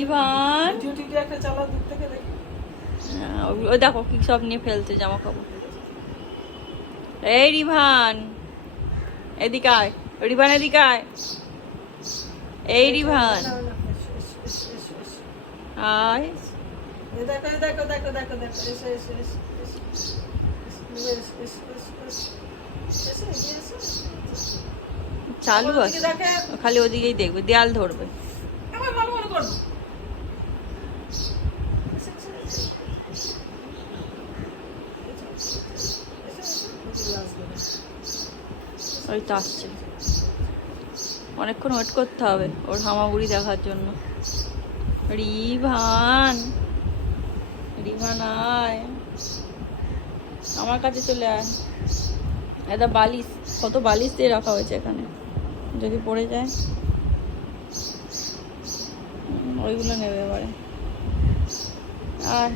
রিভান একটা চালা দূর থেকে দেখি। ওই দেখো কি সব নিয়ে ফেলছে জামা কাপড়। এই রিভান এদিকে আয়, রিভান এদিকে আয়। এই রিভান আয়। দেখো দেখো দেখো দেখো দেখো এসে এসে এসে চালু আছে, খালি ওদিকেই দেখবে, দেয়াল ধরবে। ওই তো আসছে, অনেকক্ষণ ওয়েট করতে হবে ওর হামাগুড়ি দেখার জন্য। রিভান রিভান আয়, আমার কাছে চলে আয়। এটা বালিশ, কত বালিশ দিয়ে রাখা হয়েছে এখানে, যদি পড়ে যায় ওইগুলো নেবে এবারে। আর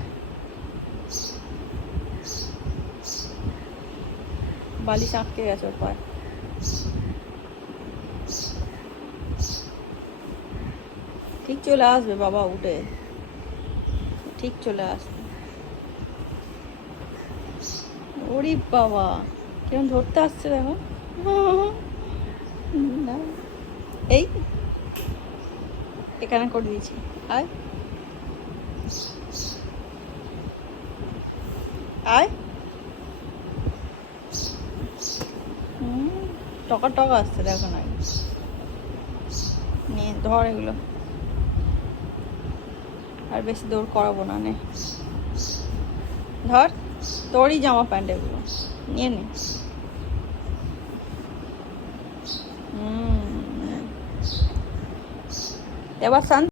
বালিশ আটকে গেছে ওর পায়ে। ঠিক চলে আসবে বাবা, উঠে ঠিক চলে আসবে। ওরে বাবা কিরম ধরতে আসছে দেখো। এই এখানে করে দিয়েছি, আয় আয়। টকা টকা আসছে দেখো না, নিয়ে ধর এগুলো। আর বেশি দৌড় করাবো না, নে ধর, তোরই জামা প্যান্ট এগুলো নিয়ে নে। এবার শান্ত।